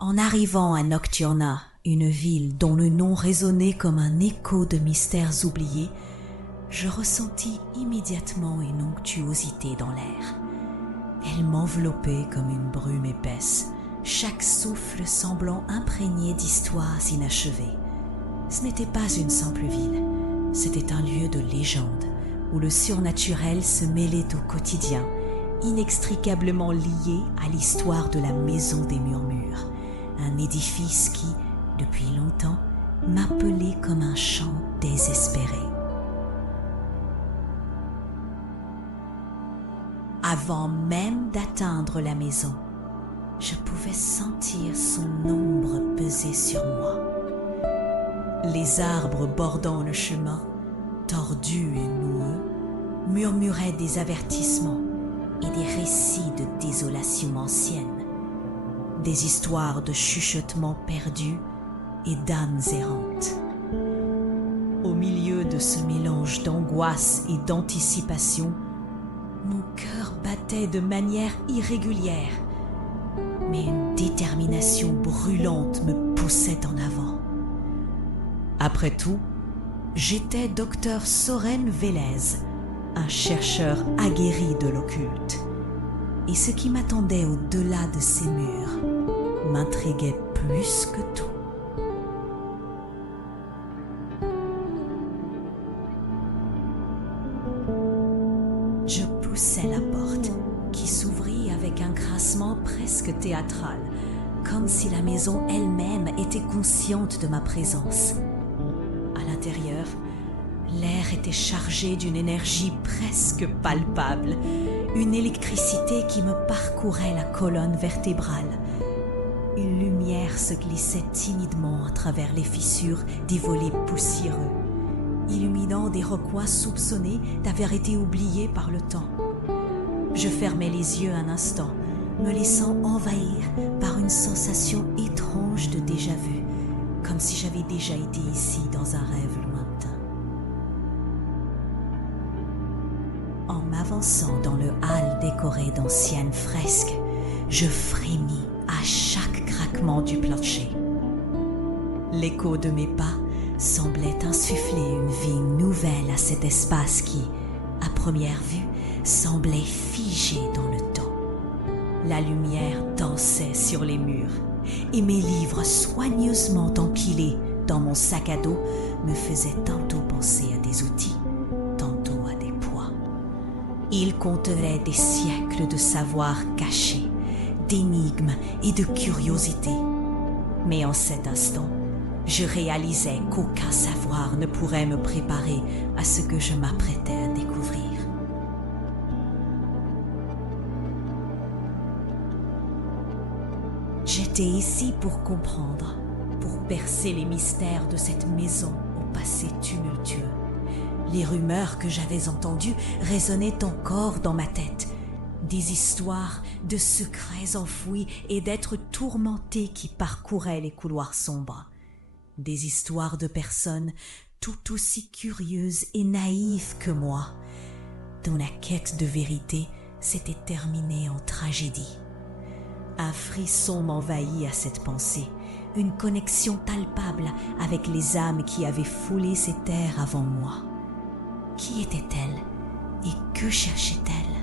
En arrivant à Nocturna, une ville dont le nom résonnait comme un écho de mystères oubliés, je ressentis immédiatement une onctuosité dans l'air. Elle m'enveloppait comme une brume épaisse, chaque souffle semblant imprégné d'histoires inachevées. Ce n'était pas une simple ville, c'était un lieu de légende, où le surnaturel se mêlait au quotidien, inextricablement lié à l'histoire de la Maison des Murmures, un édifice qui, depuis longtemps, m'appelait comme un chant désespéré. Avant même d'atteindre la maison, je pouvais sentir son ombre peser sur moi. Les arbres bordant le chemin, tordus et noueux, murmuraient des avertissements et des récits de désolation ancienne, des histoires de chuchotements perdus et d'âmes errantes. Au milieu de ce mélange d'angoisse et d'anticipation, mon cœur battait de manière irrégulière, mais une détermination brûlante me poussait en avant. Après tout, j'étais docteur Soren Vélez, un chercheur aguerri de l'occulte, et ce qui m'attendait au-delà de ces murs m'intriguait plus que tout. Je poussai la porte, qui s'ouvrit avec un grincement presque théâtral, comme si la maison elle-même était consciente de ma présence. À l'intérieur, l'air était chargé d'une énergie presque palpable, une électricité qui me parcourait la colonne vertébrale. Une lumière se glissait timidement à travers les fissures des volets poussiéreux, illuminant des recoins soupçonnés d'avoir été oubliés par le temps. Je fermai les yeux un instant, me laissant envahir par une sensation étrange de déjà-vu, comme si j'avais déjà été ici dans un rêve lointain. En m'avançant dans le hall décoré d'anciennes fresques, je frémis à chaque craquement du plancher. L'écho de mes pas semblait insuffler une vie nouvelle à cet espace qui, à première vue, semblait figé dans le temps. La lumière dansait sur les murs et mes livres soigneusement empilés dans mon sac à dos me faisaient tantôt penser à des outils, tantôt à des poids. Ils contenaient des siècles de savoir cachés, d'énigmes et de curiosités. Mais en cet instant, je réalisais qu'aucun savoir ne pourrait me préparer à ce que je m'apprêtais à découvrir. J'étais ici pour comprendre, pour percer les mystères de cette maison au passé tumultueux. Les rumeurs que j'avais entendues résonnaient encore dans ma tête. Des histoires de secrets enfouis et d'êtres tourmentés qui parcouraient les couloirs sombres. Des histoires de personnes tout aussi curieuses et naïves que moi, dont la quête de vérité s'était terminée en tragédie. Un frisson m'envahit à cette pensée, une connexion palpable avec les âmes qui avaient foulé ces terres avant moi. Qui était-elle et que cherchait-elle ?